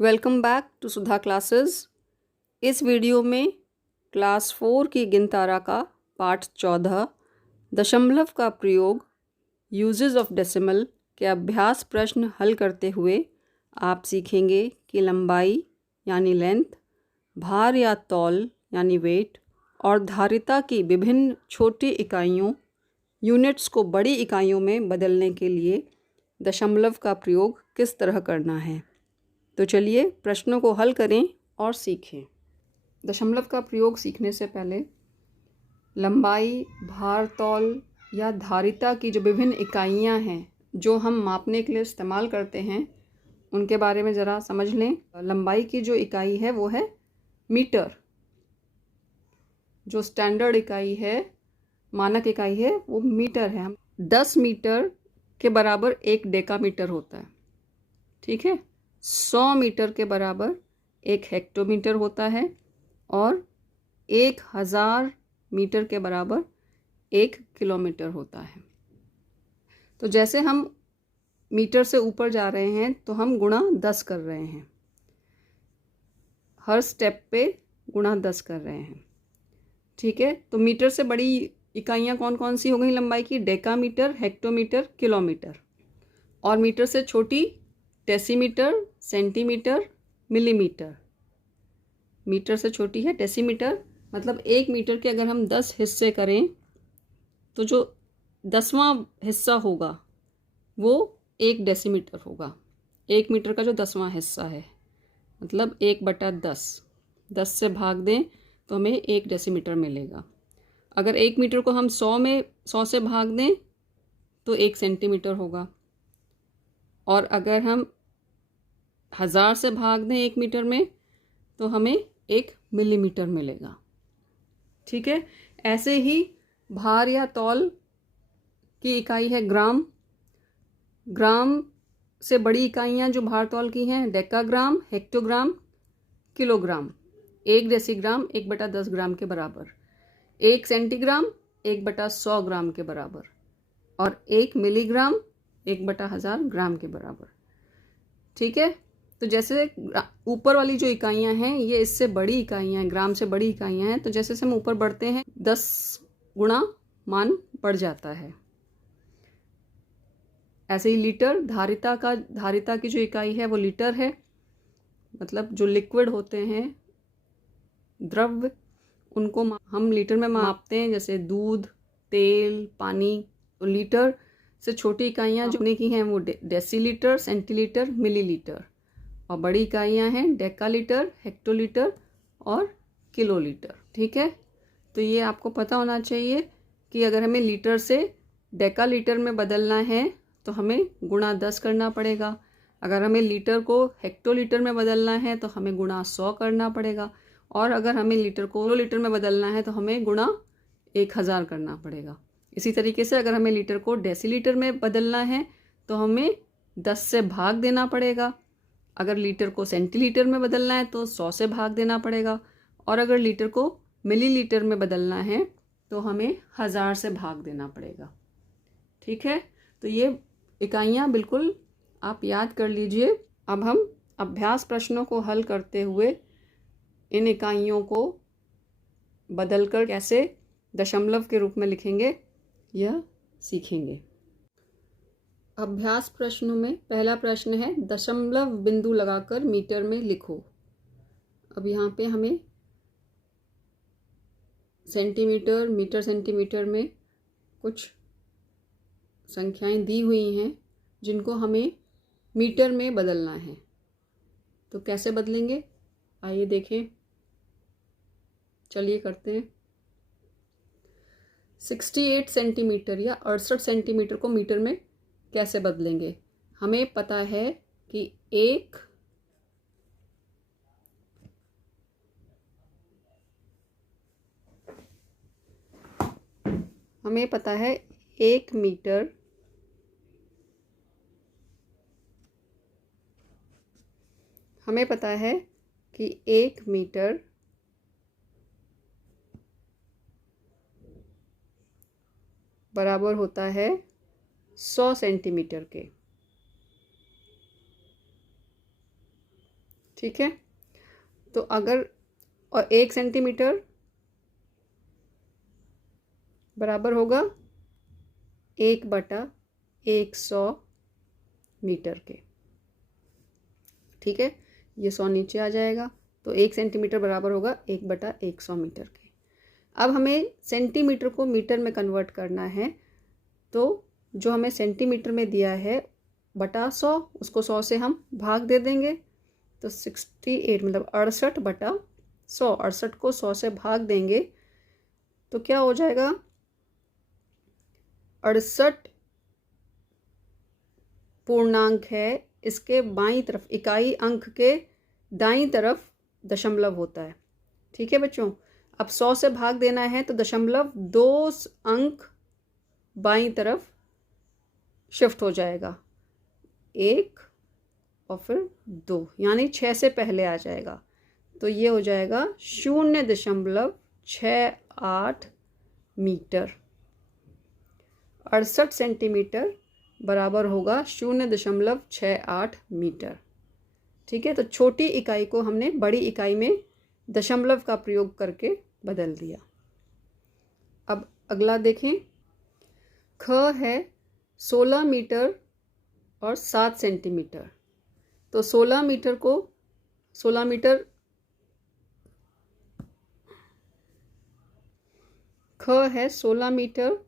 Welcome back to Sudha classes. इस video में class 4 की गिनतारा का पाठ 14 दशमलव का प्रयोग यूजेस ऑफ डेसिमल के अभ्यास प्रश्न हल करते हुए आप सीखेंगे कि लंबाई यानी लेंथ, भार या तौल यानी वेट और धारिता की विभिन्न छोटी इकाइयों यूनिट्स को बड़ी इकाइयों में बदलने के लिए दशमलव का प्रयोग किस तरह करना है। तो चलिए प्रश्नों को हल करें और सीखें। दशमलव का प्रयोग सीखने से पहले लंबाई, भार, तौल या धारिता की जो विभिन्न इकाइयां हैं जो हम मापने के लिए इस्तेमाल करते हैं उनके बारे में ज़रा समझ लें। लंबाई की जो इकाई है वो है मीटर। जो स्टैंडर्ड इकाई है, मानक इकाई है, वो मीटर है। 10 मीटर के बराबर 1 डेकामीटर होता है। ठीक है। 100 मीटर के बराबर 1 हेक्टोमीटर होता है और 1000 मीटर के बराबर 1 किलोमीटर होता है। तो जैसे हम मीटर से ऊपर जा रहे हैं तो हम गुणा 10 कर रहे हैं, हर स्टेप पे गुणा 10 कर रहे हैं। ठीक है। तो मीटर से बड़ी इकाइयाँ कौन कौन सी हो गई लंबाई की? Decametre, hectometre, kilometre. और मीटर से छोटी डेसीमीटर, सेंटीमीटर, मिलीमीटर। मीटर से छोटी है डेसीमीटर, मतलब 1 मीटर के अगर हम 10 हिस्से करें तो जो 10वां हिस्सा होगा वो 1 डेसीमीटर होगा। 1 मीटर का जो 10वां हिस्सा है मतलब 1/10। 10 से भाग दें तो हमें 1 डेसीमीटर मिलेगा। अगर 1 मीटर को हम 100 से भाग दें तो 1 सेंटीमीटर होगा। और अगर हम 1000 से भाग दें 1 मीटर में तो हमें 1 मिलीमीटर मिलेगा। ठीक है। ऐसे ही भार या तौल की इकाई है ग्राम। ग्राम से बड़ी इकाइयाँ जो भार तौल की हैं डेकाग्राम, हेक्टोग्राम, किलोग्राम। 1 डेसीग्राम 1/10 ग्राम के बराबर, 1 सेंटीग्राम 1/100 ग्राम के बराबर और 1 मिलीग्राम 1/1000 ग्राम के बराबर। ठीक है। तो जैसे ऊपर वाली जो इकाइयाँ हैं ये इससे बड़ी इकाइयाँ हैं, ग्राम से बड़ी इकाइयाँ हैं। तो जैसे हम ऊपर बढ़ते हैं 10 गुना मान बढ़ जाता है। ऐसे ही लीटर, धारिता की जो इकाई है वो लीटर है। मतलब जो लिक्विड होते हैं, द्रव्य, उनको हम लीटर में मापते हैं, जैसे दूध, तेल, पानी। तो लीटर से छोटी इकाइयाँ जो की हैं वो डेसीलीटर, सेंटीलीटर, मिलीलीटर। और बड़ी इकाइयाँ हैं डेकालीटर, हेक्टोलीटर और किलोलीटर। ठीक है। तो ये आपको पता होना चाहिए कि अगर हमें लीटर से डेकालीटर में बदलना है तो हमें गुणा 10 करना पड़ेगा। अगर हमें लीटर को हेक्टोलीटर में बदलना है तो हमें गुणा 100 करना पड़ेगा। और अगर हमें लीटर को किलोलीटर में बदलना है तो हमें गुणा 1000 करना पड़ेगा। इसी तरीके से अगर हमें लीटर को डेसीलीटर में बदलना है तो हमें 10 से भाग देना पड़ेगा। अगर लीटर को सेंटीलीटर में बदलना है तो 100 से भाग देना पड़ेगा। और अगर लीटर को मिलीलीटर में बदलना है तो हमें 1000 से भाग देना पड़ेगा। ठीक है। तो ये इकाइयाँ बिल्कुल आप याद कर लीजिए। अब हम अभ्यास प्रश्नों को हल करते हुए इन इकाइयों को बदलकर कैसे दशमलव के रूप में लिखेंगे यह सीखेंगे। अभ्यास प्रश्नों में पहला प्रश्न है दशमलव बिंदु लगाकर मीटर में लिखो। अब यहाँ पे हमें सेंटीमीटर, मीटर, सेंटीमीटर में कुछ संख्याएं दी हुई हैं जिनको हमें मीटर में बदलना है। तो कैसे बदलेंगे आइए देखें। चलिए करते हैं। 68 सेंटीमीटर या 68 सेंटीमीटर को मीटर में कैसे बदलेंगे? हमें पता है कि एक मीटर हमें पता है कि 1 मीटर बराबर होता है 100 सेंटीमीटर के। ठीक है। तो अगर और 1 सेंटीमीटर बराबर होगा 1/100 मीटर के। ठीक है, ये 100 नीचे आ जाएगा, तो 1 सेंटीमीटर बराबर होगा 1/100 मीटर के। अब हमें सेंटीमीटर को मीटर में कन्वर्ट करना है, तो जो हमें सेंटीमीटर में दिया है बटा 100, उसको 100 से हम भाग दे देंगे, तो 68 मतलब 68/100, 68 को 100 से भाग देंगे तो क्या हो जाएगा, 68 पूर्णांक है, इसके बाईं तरफ इकाई अंक के दाईं तरफ दशमलव होता है। ठीक है बच्चों, अब 100 से भाग देना है तो 0.2 अंक बाईं तरफ शिफ्ट हो जाएगा, 1 और फिर 2, यानी 6 से पहले आ जाएगा, तो ये हो जाएगा 0.68 मीटर। 68 सेंटीमीटर बराबर होगा 0.68 मीटर। ठीक है, तो छोटी इकाई को हमने बड़ी इकाई में दशमलव का प्रयोग करके बदल दिया। अब अगला देखें, ख है 16 मीटर और 7 सेंटीमीटर। तो 16 मीटर को 16 मीटर, ख है 16 मीटर,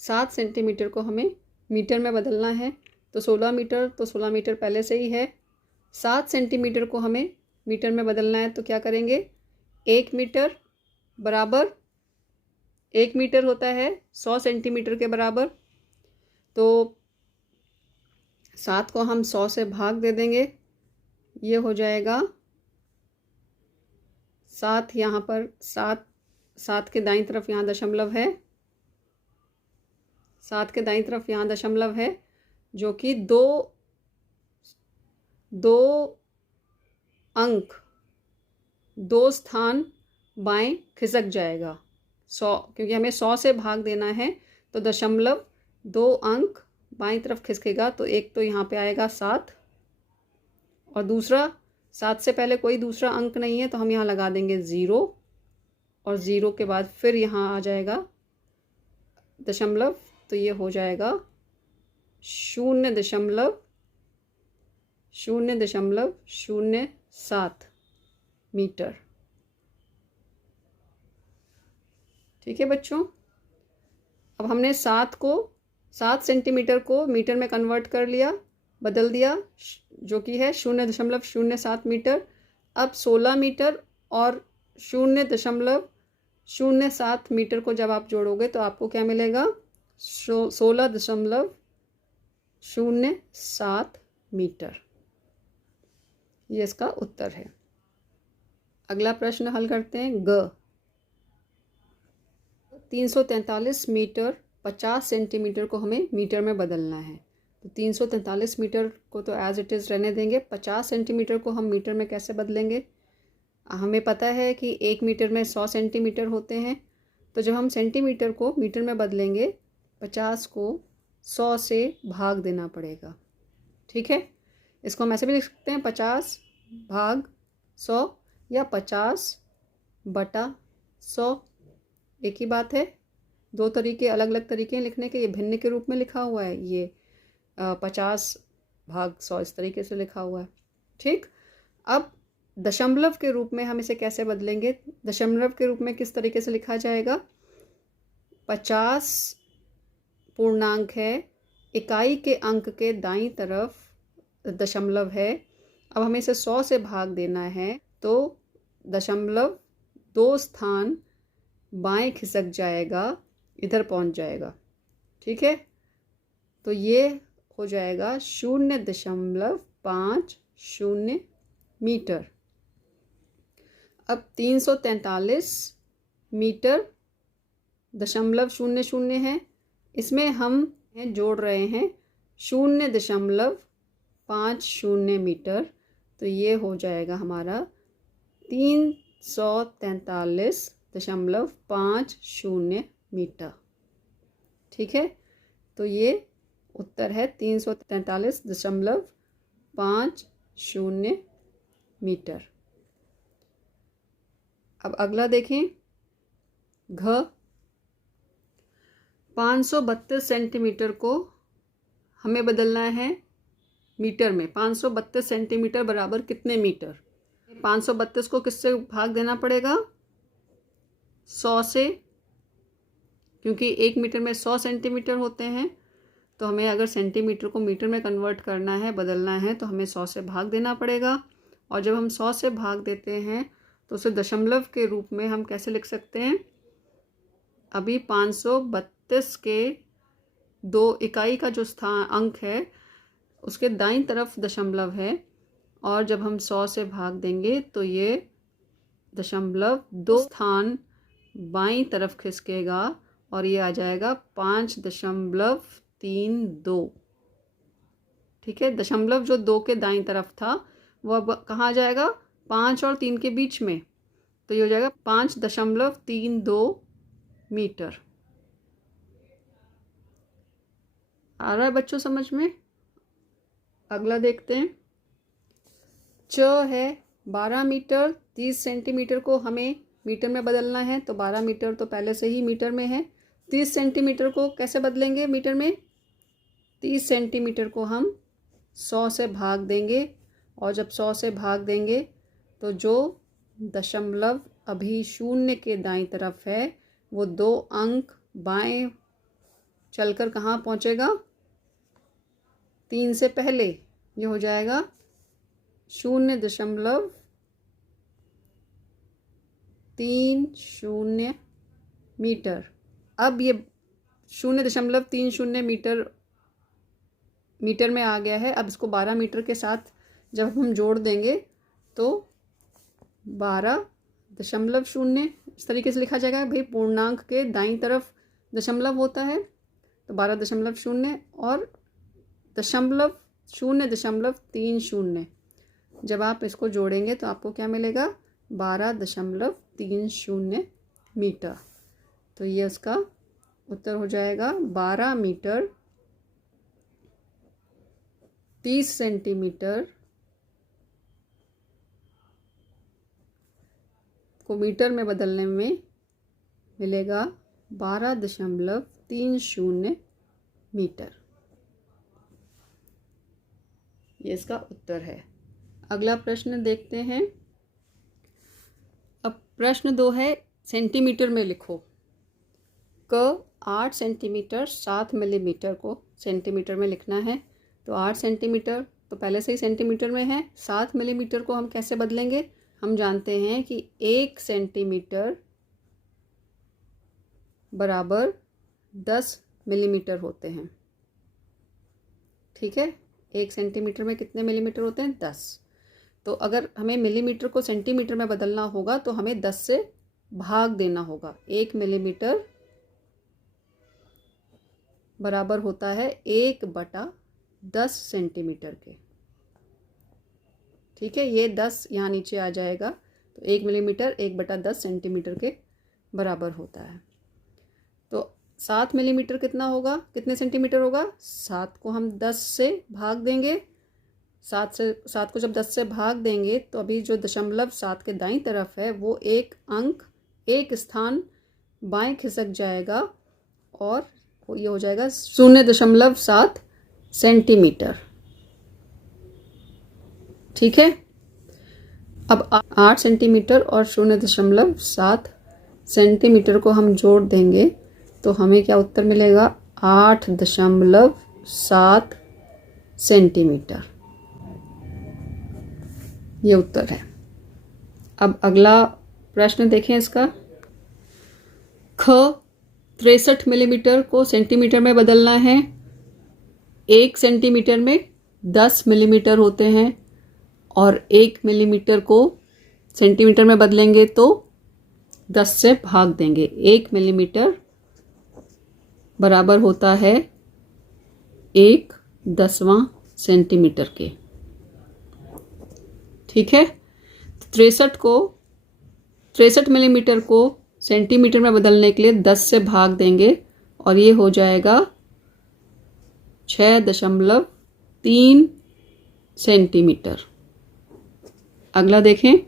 7 सेंटीमीटर को हमें मीटर में बदलना है, तो 16 मीटर तो 16 मीटर पहले से ही है, 7 सेंटीमीटर को हमें मीटर में बदलना है, तो क्या करेंगे, 1 मीटर बराबर 1 मीटर होता है 100 सेंटीमीटर के बराबर, तो 7 को हम 100 से भाग दे देंगे, ये हो जाएगा 7, यहाँ पर 7 के दाईं तरफ यहाँ दशमलव है, 7 के दाईं तरफ यहाँ दशमलव है, जो कि दो अंक 2 स्थान बाएं खिसक जाएगा 100, क्योंकि हमें 100 से भाग देना है, तो 0.2 अंक बाईं तरफ खिसकेगा, तो एक तो यहाँ पे आएगा 7, और दूसरा 7 से पहले कोई दूसरा अंक नहीं है, तो हम यहाँ लगा देंगे 0, और 0 के बाद फिर यहाँ आ जाएगा दशमलव, तो ये हो जाएगा 0.07 मीटर। ठीक है बच्चों, अब हमने 7 सेंटीमीटर को मीटर में कन्वर्ट कर लिया, बदल दिया, जो कि है 0.07 मीटर। अब 16 मीटर और 0.07 मीटर को जब आप जोड़ोगे तो आपको क्या मिलेगा, 16.07 मीटर। ये इसका उत्तर है। अगला प्रश्न हल करते हैं, ग 343 मीटर 50 सेंटीमीटर को हमें मीटर में बदलना है, तो 343 मीटर को तो एज इट इज़ रहने देंगे, 50 सेंटीमीटर को हम मीटर में कैसे बदलेंगे, हमें पता है कि 1 मीटर में 100 सेंटीमीटर होते हैं, तो जब हम सेंटीमीटर को मीटर में बदलेंगे 50 को 100 से भाग देना पड़ेगा। ठीक है, इसको हम ऐसे भी लिख सकते हैं 50 भाग 100 या 50/100, एक ही बात है, दो तरीके अलग अलग तरीके हैं लिखने के, ये भिन्न के रूप में लिखा हुआ है, ये 50 भाग 100 इस तरीके से लिखा हुआ है। ठीक, अब दशमलव के रूप में हम इसे कैसे बदलेंगे, दशमलव के रूप में किस तरीके से लिखा जाएगा, 50 पूर्णांक है, इकाई के अंक के दाईं तरफ दशमलव है, अब हमें इसे 100 से भाग देना है, तो 0.2 स्थान बाएं खिसक जाएगा, इधर पहुंच जाएगा। ठीक है, तो ये हो जाएगा 0.50 मीटर। अब 343 मीटर 0.00 है, इसमें हम जोड़ रहे हैं 0.50 मीटर, तो ये हो जाएगा हमारा 343.50 मीटर। ठीक है, तो ये उत्तर है 343.50 मीटर। अब अगला देखें, घ 532 सेंटीमीटर को हमें बदलना है मीटर में। 532 सेंटीमीटर बराबर कितने मीटर? 532 को किससे भाग देना पड़ेगा? 100 से, क्योंकि 1 मीटर में 100 सेंटीमीटर होते हैं। तो हमें अगर सेंटीमीटर को मीटर में कन्वर्ट करना है, बदलना है, तो हमें 100 से भाग देना पड़ेगा। और जब हम 100 से भाग देते हैं तो उसे दशमलव के रूप में हम कैसे लिख सकते हैं? अभी 532 के 2 इकाई का जो स्थान अंक है उसके दाईं तरफ दशमलव है, और जब हम 100 से भाग देंगे तो ये दशमलव 2 स्थान बाईं तरफ खिसकेगा और ये आ जाएगा 5.32। ठीक है, दशमलव जो 2 के दाईं तरफ था वो अब कहाँ आ जाएगा? 5 और 3 के बीच में, तो ये हो जाएगा 5.32 मीटर। आ रहा है बच्चों समझ में? अगला देखते हैं, च है 12 मीटर। 30 सेंटीमीटर को हमें मीटर में बदलना है, तो 12 मीटर तो पहले से ही मीटर में है। 30 सेंटीमीटर को कैसे बदलेंगे मीटर में? 30 सेंटीमीटर को हम 100 से भाग देंगे, और जब 100 से भाग देंगे तो जो दशमलव अभी 0 के दाईं तरफ है वो 2 अंक बाएं चलकर कहाँ पहुँचेगा? 3 से पहले। ये हो जाएगा 0.30 मीटर। अब ये 0.30 मीटर में आ गया है। अब इसको 12 मीटर के साथ जब हम जोड़ देंगे तो 12.0 इस तरीके से लिखा जाएगा। भाई पूर्णांक के दाईं तरफ दशमलव होता है, तो 12.0 और दशमलव 0.30। जब आप इसको जोड़ेंगे तो आपको क्या मिलेगा? 12.30 मीटर। तो ये उसका उत्तर हो जाएगा 12 मीटर 30 सेंटीमीटर को मीटर में बदलने में मिलेगा 12.30 मीटर। ये इसका उत्तर है। अगला प्रश्न देखते हैं। अब प्रश्न 2 है, सेंटीमीटर में लिखो। क 8 सेंटीमीटर 7 मिलीमीटर को सेंटीमीटर में लिखना है। तो 8 सेंटीमीटर तो पहले से ही सेंटीमीटर में है। 7 मिलीमीटर को हम कैसे बदलेंगे? हम जानते हैं कि 1 सेंटीमीटर बराबर 10 मिलीमीटर होते हैं। ठीक है, 1 सेंटीमीटर में कितने मिलीमीटर होते हैं? 10। तो अगर हमें मिलीमीटर को सेंटीमीटर में बदलना होगा तो हमें 10 से भाग देना होगा। 1 मिलीमीटर बराबर होता है 1/10 सेंटीमीटर के। ठीक है, ये 10 यहाँ नीचे आ जाएगा, तो 1 मिलीमीटर 1/10 सेंटीमीटर के बराबर होता है। तो 7 मिलीमीटर कितना होगा? कितने सेंटीमीटर होगा? 7 को हम 10 से भाग देंगे। 7 को जब 10 से भाग देंगे तो अभी जो दशमलव 7 के दाईं तरफ है वो एक अंक एक स्थान बाएं खिसक जाएगा और ये हो जाएगा 0.7 सेंटीमीटर। ठीक है, अब 8 सेंटीमीटर और 0.7 सेंटीमीटर को हम जोड़ देंगे तो हमें क्या उत्तर मिलेगा? 8.7 सेंटीमीटर। ये उत्तर है। अब अगला प्रश्न देखें इसका। ख 63 मिलीमीटर को सेंटीमीटर में बदलना है। 1 सेंटीमीटर में 10 मिलीमीटर होते हैं और 1 मिलीमीटर को सेंटीमीटर में बदलेंगे तो 10 से भाग देंगे। 1 मिलीमीटर बराबर होता है 1/10 सेंटीमीटर के। ठीक है, 63 मिलीमीटर को सेंटीमीटर में बदलने के लिए 10 से भाग देंगे और ये हो जाएगा 6.3 सेंटीमीटर। अगला देखें,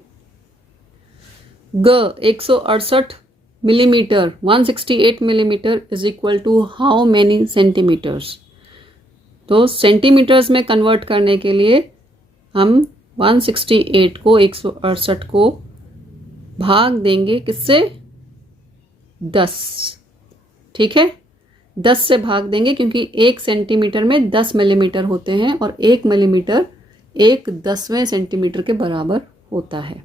ग 168 millimetre 168 millimetre is equal to how many centimetres. तो सेंटीमीटर्स में कन्वर्ट करने के लिए हम 168 को 168 को भाग देंगे किससे? 10। ठीक है, 10 से भाग देंगे क्योंकि 1 सेंटीमीटर में 10 मिलीमीटर होते हैं और 1 मिलीमीटर 1/10वें सेंटीमीटर के बराबर होता है।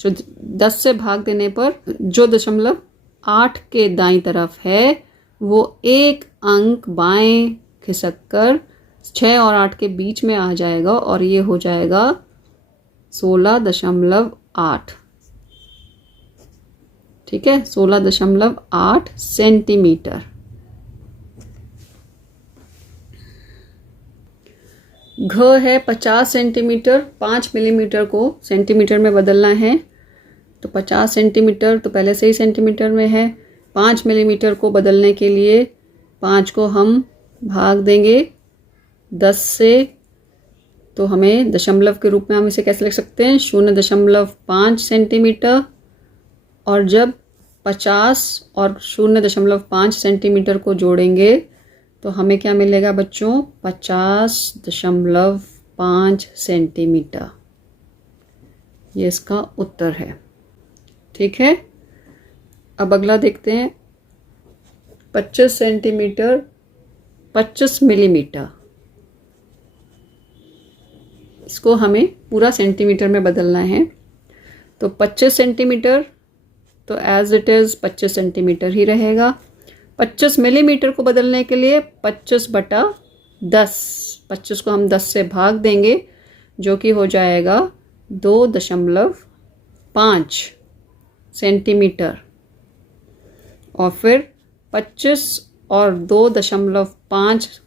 जो 10 से भाग देने पर जो 0.8 के दाईं तरफ है वो एक अंक बाएं खिसक कर 6 और 8 के बीच में आ जाएगा और ये हो जाएगा 16.8। ठीक है, 16.8 सेंटीमीटर। घ है 50 सेंटीमीटर, 5 मिलीमीटर को सेंटीमीटर में बदलना है। तो 50 सेंटीमीटर तो पहले से ही सेंटीमीटर में है। 5 मिलीमीटर को बदलने के लिए 5 को हम भाग देंगे 10 से, तो हमें दशमलव के रूप में हम इसे कैसे लिख सकते हैं? 0.5 सेंटीमीटर। और जब 50 और 0.5 सेंटीमीटर को जोड़ेंगे तो हमें क्या मिलेगा बच्चों? 50.5 सेंटीमीटर। ये इसका उत्तर है। ठीक है, अब अगला देखते हैं, 25 सेंटीमीटर 25 मिलीमीटर। इसको हमें पूरा सेंटीमीटर में बदलना है। तो 25 सेंटीमीटर तो एज इट इज़ 25 सेंटीमीटर ही रहेगा। 25 मिलीमीटर को बदलने के लिए 25/10, 25 को हम 10 से भाग देंगे जो कि हो जाएगा 2.5 सेंटीमीटर। और फिर 25 और 2.5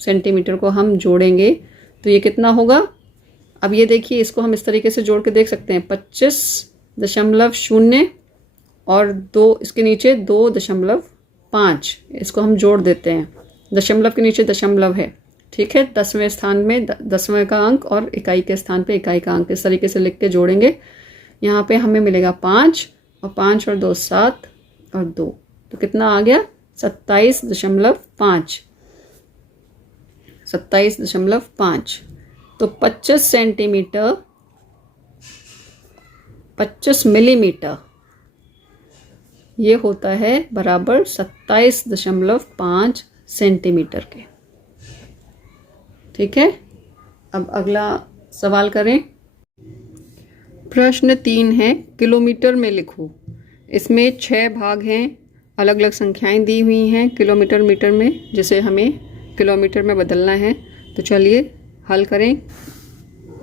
सेंटीमीटर को हम जोड़ेंगे तो ये कितना होगा? अब ये देखिए, इसको हम इस तरीके से जोड़ के देख सकते हैं। 25.0 और 2 इसके नीचे 2.5, इसको हम जोड़ देते हैं। दशमलव के नीचे दशमलव है। ठीक है, 10वें स्थान में 10वें का अंक और इकाई के स्थान पे इकाई का अंक, इस तरीके से लिख के जोड़ेंगे। यहाँ पे हमें मिलेगा 5 और 5 और 2 7 और 2, तो कितना आ गया? 27.5। 27.5। तो 25 सेंटीमीटर 25 मिलीमीटर ये होता है बराबर 27.5 सेंटीमीटर के। ठीक है, अब अगला सवाल करें। प्रश्न 3 है, किलोमीटर में लिखो। इसमें 6 भाग हैं, अलग अलग संख्याएं दी हुई हैं किलोमीटर मीटर में, जिसे हमें किलोमीटर में बदलना है। तो चलिए हल करें।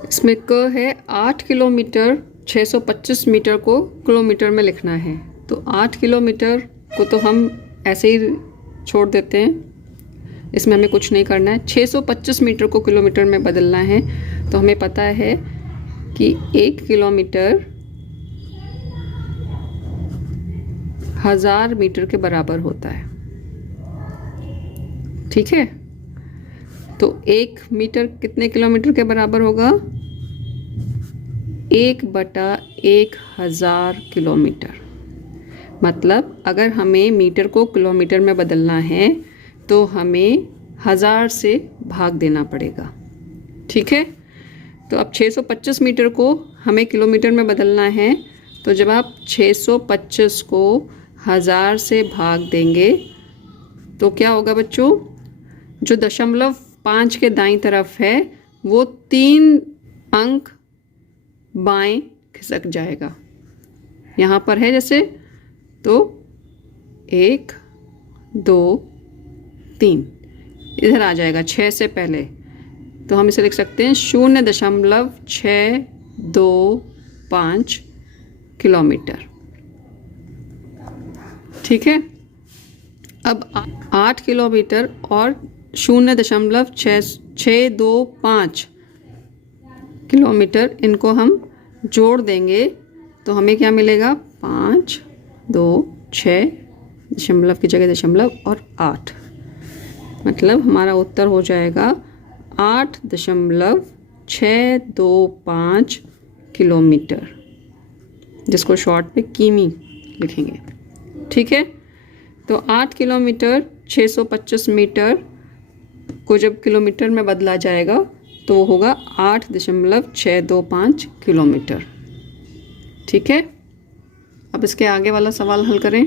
इसमें क है 8 किलोमीटर 625 मीटर को किलोमीटर में लिखना है। तो 8 किलोमीटर को तो हम ऐसे ही छोड़ देते हैं, इसमें हमें कुछ नहीं करना है। 625 मीटर को किलोमीटर में बदलना है। तो हमें पता है कि 1 किलोमीटर 1000 मीटर के बराबर होता है। ठीक है, तो 1 मीटर कितने किलोमीटर के बराबर होगा? 1/1000 किलोमीटर। मतलब अगर हमें मीटर को किलोमीटर में बदलना है तो हमें 1000 से भाग देना पड़ेगा। ठीक है, तो अब 625 मीटर को हमें किलोमीटर में बदलना है। तो जब आप 625 को 1000 से भाग देंगे तो क्या होगा बच्चों? जो 0.5 के दाईं तरफ है वो 3 अंक बाएं खिसक जाएगा। यहाँ पर है जैसे, तो 1 2 3 इधर आ जाएगा 6 से पहले। तो हम इसे लिख सकते हैं 0.625 किलोमीटर। ठीक है, अब 8 किलोमीटर और 0.625 किलोमीटर, इनको हम जोड़ देंगे तो हमें क्या मिलेगा? 5 2 6 दशमलव की जगह दशमलव और 8, मतलब हमारा उत्तर हो जाएगा 8.625 किलोमीटर, जिसको शॉर्ट में किमी लिखेंगे। ठीक है, तो 8 किलोमीटर 625 मीटर को जब किलोमीटर में बदला जाएगा तो वो होगा 8.625 किलोमीटर। ठीक है, अब इसके आगे वाला सवाल हल करें।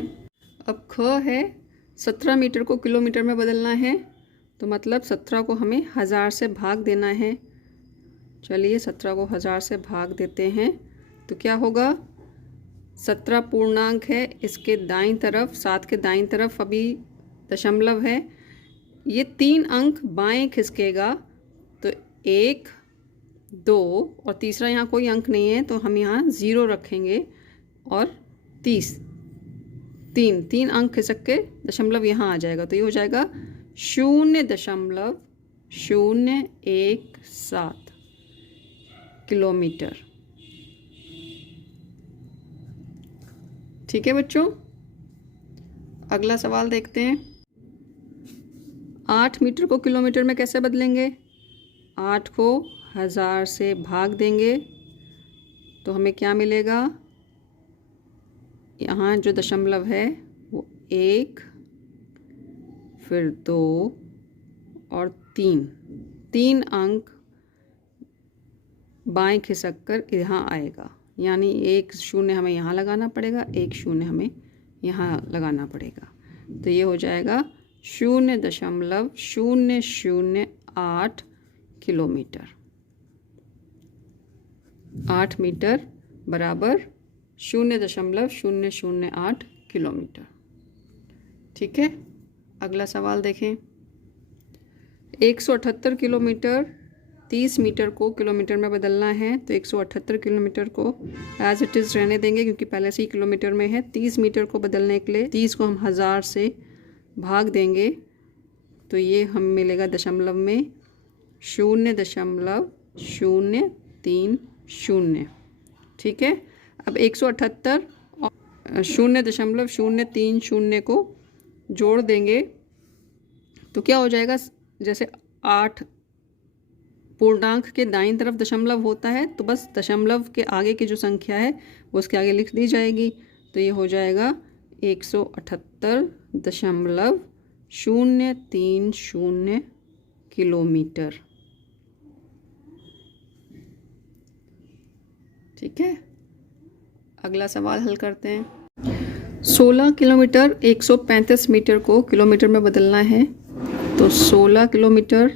अब ख है 17 मीटर को किलोमीटर में बदलना है, तो मतलब 17 को हमें 1000 से भाग देना है। चलिए 17 को 1000 से भाग देते हैं, तो क्या होगा, 17 पूर्णांक है, इसके दाईं तरफ 7 के दाईं तरफ अभी दशमलव है, ये 3 अंक बाएं खिसकेगा, तो 1 2 और तीसरा यहाँ कोई अंक नहीं है तो हम यहाँ 0 रखेंगे और 3 अंक खिसक के दशमलव यहाँ आ जाएगा, तो ये हो जाएगा 0.017 किलोमीटर। ठीक है बच्चों, अगला सवाल देखते हैं। 8 मीटर को किलोमीटर में कैसे बदलेंगे। 8 को 1000 से भाग देंगे तो हमें क्या मिलेगा, यहाँ जो दशमलव है वो 1 फिर 2 और 3 अंक बाएं खिसक कर यहाँ आएगा, यानी 1 0 हमें यहाँ लगाना पड़ेगा, 1 0 हमें यहाँ लगाना पड़ेगा, तो ये हो जाएगा 0.008 किलोमीटर। 8 मीटर बराबर 0.008 किलोमीटर। ठीक है, अगला सवाल देखें। 178 किलोमीटर 30 मीटर को किलोमीटर में बदलना है, तो 178 किलोमीटर को एज इट इज़ रहने देंगे क्योंकि पहले से ही किलोमीटर में है। 30 मीटर को बदलने के लिए 30 को हम 1000 से भाग देंगे तो ये हम मिलेगा दशमलव में 0.030। ठीक है, अब 178 और 0.030 को जोड़ देंगे तो क्या हो जाएगा, जैसे 8 पूर्णांक के दाईं तरफ दशमलव होता है तो बस दशमलव के आगे की जो संख्या है वो उसके आगे लिख दी जाएगी, तो ये हो जाएगा 178.030 किलोमीटर। ठीक है, अगला सवाल हल करते हैं। 16 किलोमीटर 135 मीटर को किलोमीटर में बदलना है, तो 16 किलोमीटर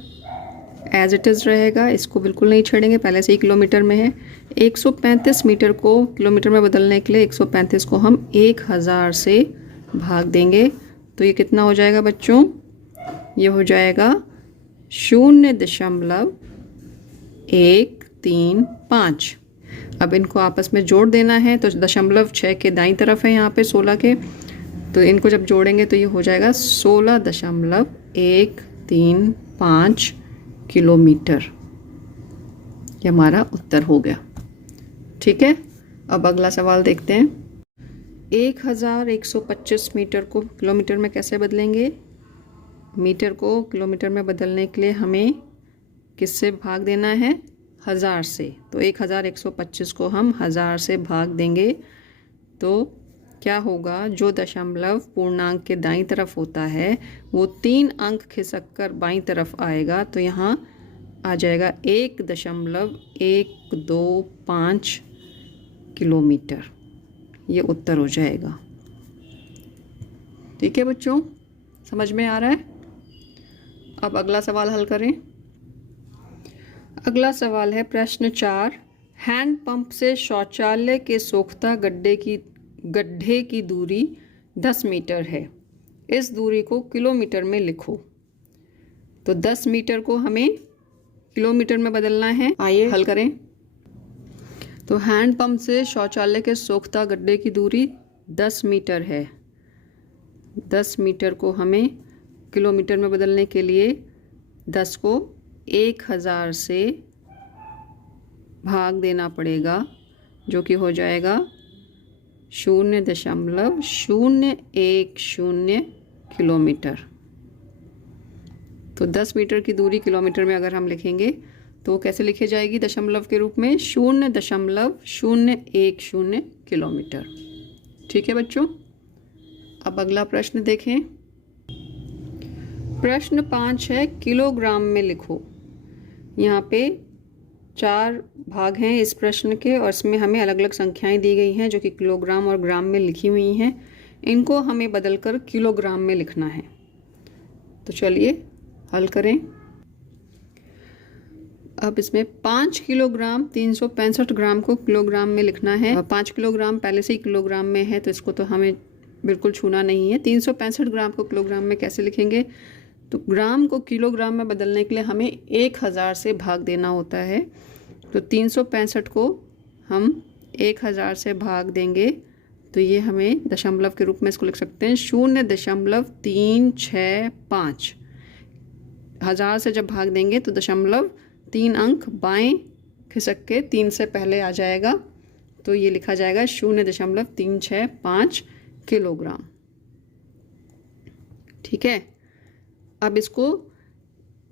एज इट इज़ रहेगा, इसको बिल्कुल नहीं छेड़ेंगे, पहले से ही किलोमीटर में है। 135 मीटर को किलोमीटर में बदलने के लिए 135 को हम 1000 से भाग देंगे, तो ये कितना हो जाएगा बच्चों, ये हो जाएगा 0.135। अब इनको आपस में जोड़ देना है, तो दशमलव 6 के दाईं तरफ है यहाँ पे 16 के, तो इनको जब जोड़ेंगे तो ये हो जाएगा 16.135 किलोमीटर। ये हमारा उत्तर हो गया। ठीक है, अब अगला सवाल देखते हैं। 1125 मीटर को किलोमीटर में कैसे बदलेंगे। मीटर को किलोमीटर में बदलने के लिए हमें किससे भाग देना है, 1000 से, तो 1125 को हम 1000 से भाग देंगे तो क्या होगा, जो दशमलव पूर्णांक के दाईं तरफ होता है वो 3 अंक खिसक कर बाईं तरफ आएगा, तो यहाँ आ जाएगा 1.125 किलोमीटर। ये उत्तर हो जाएगा। ठीक है बच्चों, समझ में आ रहा है। अब अगला सवाल हल करें। अगला सवाल है प्रश्न 4। हैंड पंप से शौचालय के सोख्ता गड्ढे की दूरी 10 मीटर है, इस दूरी को किलोमीटर में लिखो। तो 10 मीटर को हमें किलोमीटर में बदलना है, आइए हल करें। तो हैंड पंप से शौचालय के सोख्ता गड्ढे की दूरी 10 मीटर है। 10 मीटर को हमें किलोमीटर में बदलने के लिए 10 को 1000 से भाग देना पड़ेगा, जो कि हो जाएगा 0.010 किलोमीटर। तो 10 मीटर की दूरी किलोमीटर में अगर हम लिखेंगे तो कैसे लिखी जाएगी दशमलव के रूप में? 0.010 किलोमीटर। ठीक है बच्चों। अब अगला प्रश्न देखें। प्रश्न 5 है, किलोग्राम में लिखो। यहाँ पे 4 भाग हैं इस प्रश्न के, और इसमें हमें अलग अलग संख्याएं दी गई हैं जो कि किलोग्राम और ग्राम में लिखी हुई हैं। इनको हमें बदलकर किलोग्राम में लिखना है। तो चलिए हल करें। अब इसमें 5 किलोग्राम 365 ग्राम को किलोग्राम में लिखना है। 5 किलोग्राम पहले से ही किलोग्राम में है, तो इसको तो हमें बिल्कुल छूना नहीं है। 365 ग्राम को किलोग्राम में कैसे लिखेंगे? तो ग्राम को किलोग्राम में बदलने के लिए हमें 1000 से भाग देना होता है। तो 365 को हम 1000 से भाग देंगे तो ये हमें दशमलव के रूप में इसको लिख सकते हैं 0.365। 1000 से जब भाग देंगे तो दशमलव 3 अंक बाएं खिसक के 3 से पहले आ जाएगा, तो ये लिखा जाएगा 0.365 किलोग्राम। ठीक है। अब इसको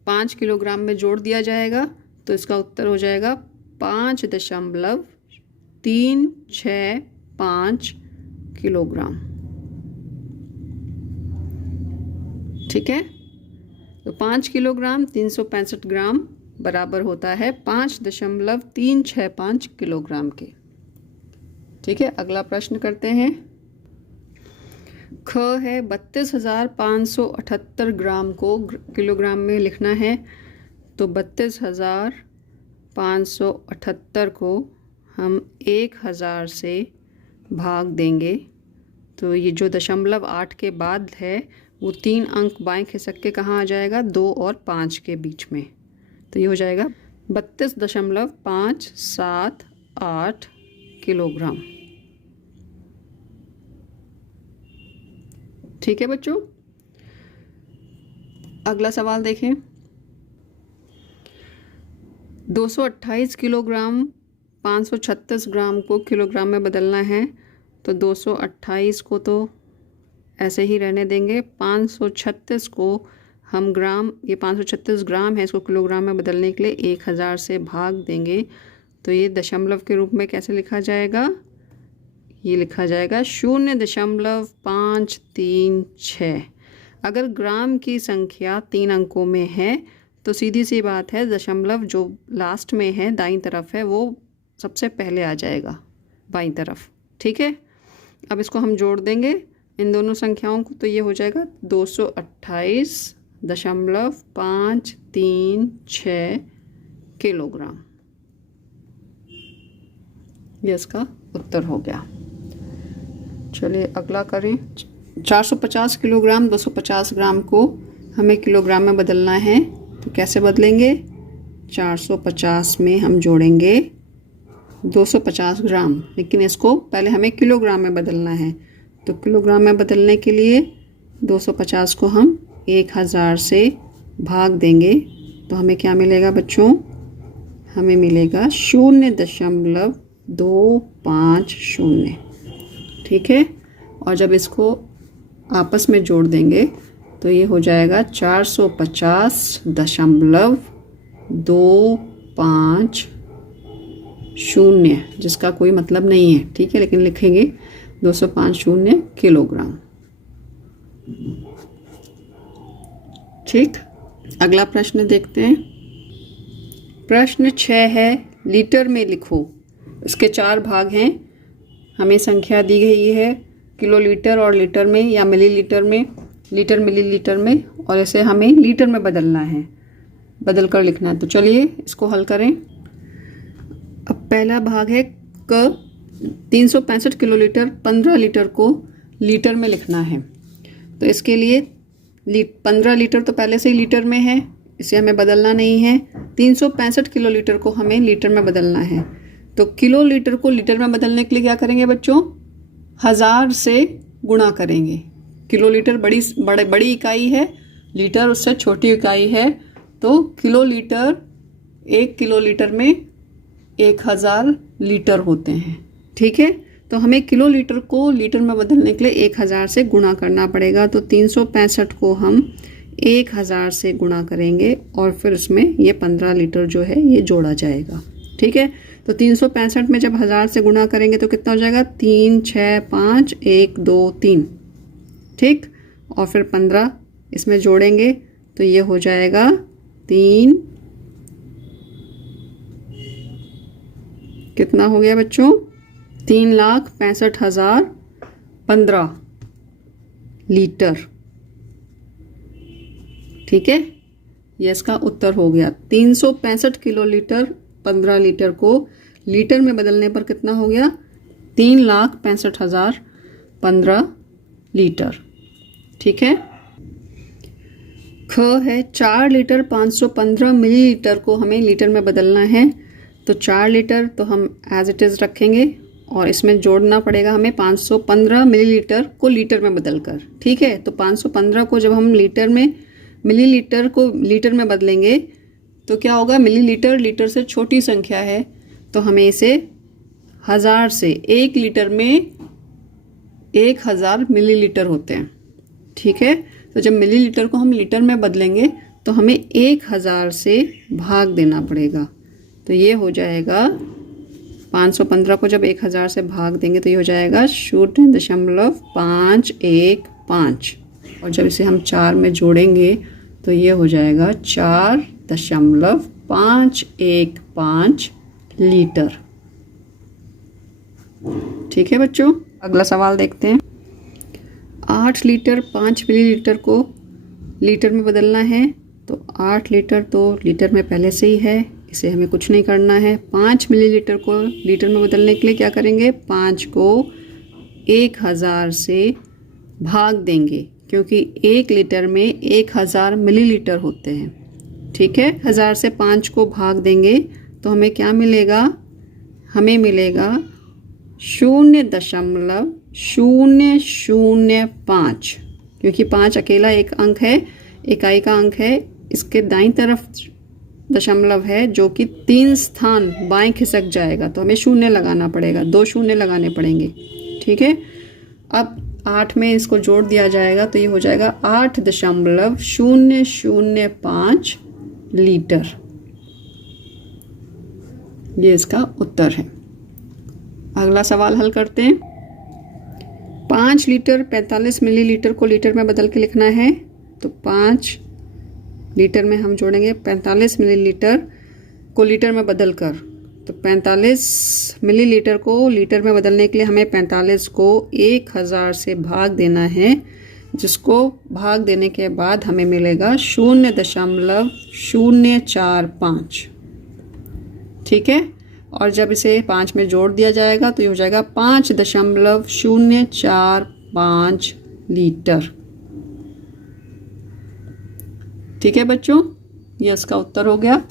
5 किलोग्राम में जोड़ दिया जाएगा तो इसका उत्तर हो जाएगा 5.365 किलोग्राम। ठीक है। तो 5 किलोग्राम 365 ग्राम बराबर होता है 5.365 किलोग्राम के। ठीक है। अगला प्रश्न करते हैं। ख है, 32,578 ग्राम को किलोग्राम में लिखना है। तो 32,578 को हम 1000 से भाग देंगे तो ये जो दशमलव 8 के बाद है वो 3 अंक बाएं खिसक के कहाँ आ जाएगा? 2 और 5 के बीच में। तो ये हो जाएगा 32.578 किलोग्राम। ठीक है बच्चों। अगला सवाल देखें। 228 किलोग्राम 536 ग्राम को किलोग्राम में बदलना है। तो 228 को तो ऐसे ही रहने देंगे। 536 को हम ग्राम, ये 536 ग्राम है, इसको किलोग्राम में बदलने के लिए 1000 से भाग देंगे तो ये दशमलव के रूप में कैसे लिखा जाएगा? ये लिखा जाएगा 0.536। अगर ग्राम की संख्या 3 अंकों में है तो सीधी सी बात है दशमलव जो लास्ट में है दाईं तरफ है वो सबसे पहले आ जाएगा बाईं तरफ। ठीक है। अब इसको हम जोड़ देंगे इन दोनों संख्याओं को तो ये हो जाएगा 228.536 किलोग्राम। ये इसका उत्तर हो गया। चलिए अगला करें। 450 किलोग्राम 250 ग्राम को हमें किलोग्राम में बदलना है। तो कैसे बदलेंगे? 450 में हम जोड़ेंगे 250 ग्राम, लेकिन इसको पहले हमें किलोग्राम में बदलना है। तो किलोग्राम में बदलने के लिए 250 को हम 1000 से भाग देंगे तो हमें क्या मिलेगा बच्चों? हमें मिलेगा 0.250। ठीक है। और जब इसको आपस में जोड़ देंगे तो ये हो जाएगा 450.250, जिसका कोई मतलब नहीं है। ठीक है, लेकिन लिखेंगे 250 किलोग्राम। ठीक। अगला प्रश्न देखते हैं। प्रश्न 6 है, लीटर में लिखो। इसके 4 भाग हैं। हमें संख्या दी गई है किलोलीटर और लीटर में या मिलीलीटर में, लीटर मिलीलीटर में, और इसे हमें लीटर में बदलना है, बदल कर लिखना है। तो चलिए इसको हल करें। अब पहला भाग है क, 365 किलोलीटर 15 लीटर को लीटर में लिखना है। तो इसके लिए 15 लीटर तो पहले से ही लीटर में है, इसे हमें बदलना नहीं है। 365 किलोलीटर को हमें लीटर में बदलना है। तो किलोलीटर को लीटर में बदलने के लिए क्या करेंगे बच्चों? 1000 से गुणा करेंगे। किलोलीटर बड़ी इकाई है, लीटर उससे छोटी इकाई है। तो किलोलीटर, 1 किलोलीटर में 1000 लीटर होते हैं। ठीक है। तो हमें किलोलीटर को लीटर में बदलने के लिए 1000 से गुणा करना पड़ेगा। तो 365 को हम 1000 से गुणा करेंगे और फिर उसमें ये 15 लीटर जो है ये जोड़ा जाएगा। ठीक है, तो 365 में जब 1000 से गुणा करेंगे तो कितना हो जाएगा? 3 6 5 1 2 3। ठीक, और फिर 15 इसमें जोड़ेंगे तो ये हो जाएगा 3, कितना हो गया बच्चों? 3,65,015 लीटर। ठीक है, ये इसका उत्तर हो गया। 365 किलोलीटर 15 लीटर को लीटर में बदलने पर कितना हो गया? 3,65,015 लीटर। ठीक है, ख है 4 लीटर 515 मिलीलीटर को हमें लीटर में बदलना है। तो 4 लीटर तो हम एज इट इज़ रखेंगे और इसमें जोड़ना पड़ेगा हमें 515 मिलीलीटर को लीटर में बदलकर। ठीक है, तो 515 को जब हम लीटर में मिलीलीटर को लीटर में बदलेंगे तो क्या होगा? मिलीलीटर लीटर से छोटी संख्या है तो हमें इसे 1000 से, 1 लीटर में 1000 मिलीलीटर होते हैं। ठीक है, तो जब मिलीलीटर को हम लीटर में बदलेंगे तो हमें 1000 से भाग देना पड़ेगा। तो ये हो जाएगा 515 को जब 1000 से भाग देंगे तो ये हो जाएगा 0.515 और जब इसे हम 4 में जोड़ेंगे तो ये हो जाएगा 4.515 लीटर। ठीक है बच्चों, अगला सवाल देखते हैं। 8 लीटर 5 मिलीलीटर को लीटर में बदलना है। तो 8 लीटर तो लीटर में पहले से ही है, इसे हमें कुछ नहीं करना है। 5 मिलीलीटर को लीटर में बदलने के लिए क्या करेंगे? 5 को 1000 से भाग देंगे क्योंकि 1 लीटर में 1000 मिलीलीटर होते हैं। ठीक है, 1000 से 5 को भाग देंगे तो हमें क्या मिलेगा? हमें मिलेगा 0.005 क्योंकि 5 अकेला एक अंक है, इकाई का अंक है। इसके दाईं तरफ दशमलव है जो कि 3 स्थान बाएं खिसक जाएगा तो हमें 0 लगाना पड़ेगा, 2 शून्य लगाने पड़ेंगे। ठीक है, अब 8 में इसको जोड़ दिया जाएगा तो ये हो जाएगा 8.005 लीटर। ये इसका उत्तर है। अगला सवाल हल करते हैं। 5 लीटर 45 मिलीलीटर को लीटर में बदल के लिखना है। तो 5 लीटर में हम जोड़ेंगे 45 मिलीलीटर को लीटर में बदल कर। तो 45 मिलीलीटर को लीटर में बदलने के लिए हमें 45 को 1000 से भाग देना है, जिसको भाग देने के बाद हमें मिलेगा 0.045। ठीक है, और जब इसे 5 में जोड़ दिया जाएगा तो ये हो जाएगा 5.045 लीटर। ठीक है बच्चों, ये इसका उत्तर हो गया।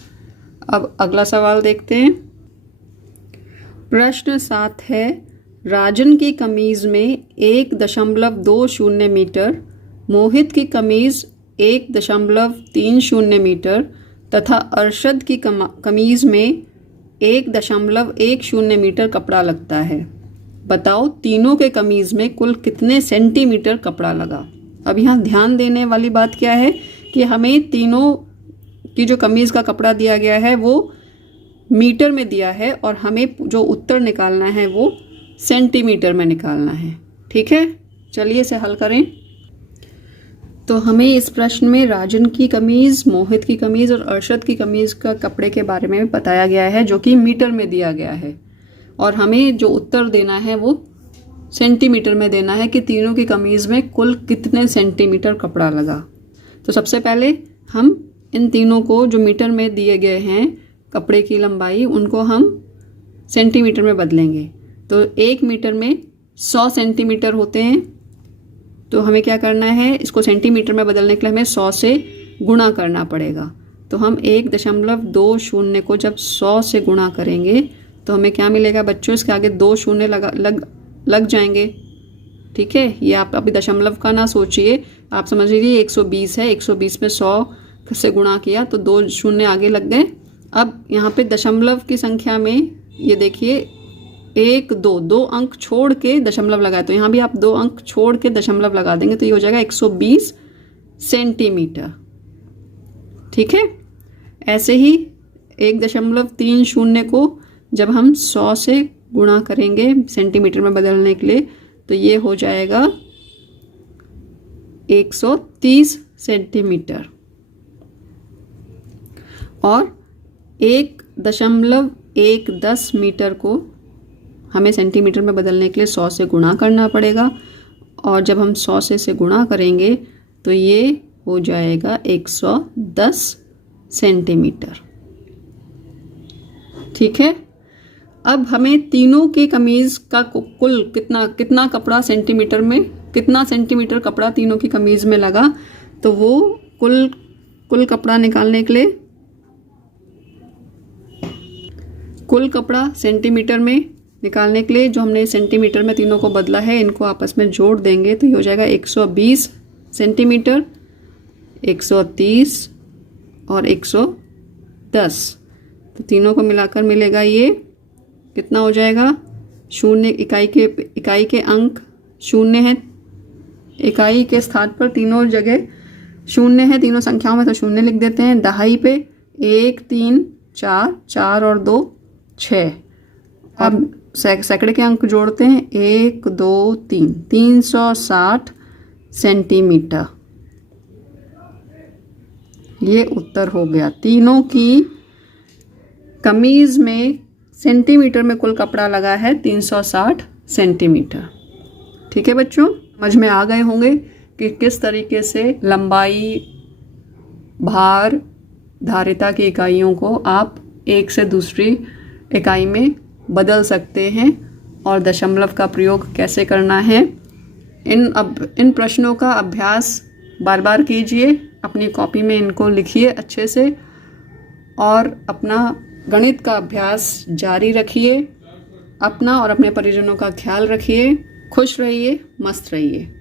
अब अगला सवाल देखते हैं। प्रश्न 7 है, राजन की कमीज में 1.20 मीटर, मोहित की कमीज 1.30 मीटर तथा अरशद की कमीज में 1.10 मीटर कपड़ा लगता है। बताओ तीनों के कमीज में कुल कितने सेंटीमीटर कपड़ा लगा। अब यहाँ ध्यान देने वाली बात क्या है कि हमें तीनों की जो कमीज का कपड़ा दिया गया है वो मीटर में दिया है और हमें जो उत्तर निकालना है वो सेंटीमीटर में निकालना है। ठीक है, चलिए इसे हल करें। तो हमें इस प्रश्न में राजन की कमीज, मोहित की कमीज और अरशद की कमीज का कपड़े के बारे में बताया गया है जो कि मीटर में दिया गया है और हमें जो उत्तर देना है वो सेंटीमीटर में देना है कि तीनों की कमीज में कुल कितने सेंटीमीटर कपड़ा लगा। तो सबसे पहले हम इन तीनों को जो मीटर में दिए गए हैं कपड़े की लंबाई, उनको हम सेंटीमीटर में बदलेंगे। तो 1 मीटर में 100 सेंटीमीटर होते हैं। तो हमें क्या करना है, इसको सेंटीमीटर में बदलने के लिए हमें 100 से गुणा करना पड़ेगा। तो हम 1.20 को जब 100 से गुणा करेंगे तो हमें क्या मिलेगा बच्चों? इसके आगे 2 शून्य लग जाएंगे। ठीक है, ये आप अभी दशमलव का ना सोचिए, आप समझ लीजिए 120 है, 120 में 100 से गुणा किया तो 2 शून्य आगे लग गए। अब यहाँ पे दशमलव की संख्या में ये देखिए 1 2 अंक छोड़ के दशमलव लगाए, तो यहाँ भी आप 2 अंक छोड़ के दशमलव लगा देंगे तो ये हो जाएगा 120 सेंटीमीटर। ठीक है, ऐसे ही 1.30 को जब हम 100 से गुणा करेंगे सेंटीमीटर में बदलने के लिए तो ये हो जाएगा 130 सेंटीमीटर। और 1.110 मीटर को हमें सेंटीमीटर में बदलने के लिए 100 से गुणा करना पड़ेगा, और जब हम 100 से गुणा करेंगे तो ये हो जाएगा 110 सेंटीमीटर। ठीक है, अब हमें तीनों के कमीज का कुल कितना कपड़ा सेंटीमीटर में, कितना सेंटीमीटर कपड़ा तीनों की कमीज में लगा, तो वो कुल कपड़ा निकालने के लिए कुल कपड़ा सेंटीमीटर में निकालने के लिए जो हमने सेंटीमीटर में तीनों को बदला है इनको आपस में जोड़ देंगे तो ये हो जाएगा 120 सेंटीमीटर, 130 और 110। तो तीनों को मिलाकर मिलेगा ये कितना हो जाएगा, शून्य इकाई के अंक शून्य है, इकाई के स्थान पर तीनों जगह शून्य है, तीनों संख्याओं में तो शून्य लिख देते हैं। दहाई पे 1 3 4, 4 और 2 6। अब सैकड़े के अंक जोड़ते हैं, 1 2 3, 360 सेंटीमीटर। ये उत्तर हो गया। तीनों की कमीज में सेंटीमीटर में कुल कपड़ा लगा है 360 सेंटीमीटर। ठीक है बच्चों, समझ में आ गए होंगे कि किस तरीके से लंबाई, भार, धारिता की इकाइयों को आप एक से दूसरी इकाई में बदल सकते हैं और दशमलव का प्रयोग कैसे करना है। इन प्रश्नों का अभ्यास बार बार कीजिए, अपनी कॉपी में इनको लिखिए अच्छे से और अपना गणित का अभ्यास जारी रखिए। अपना और अपने परिजनों का ख्याल रखिए। खुश रहिए, मस्त रहिए।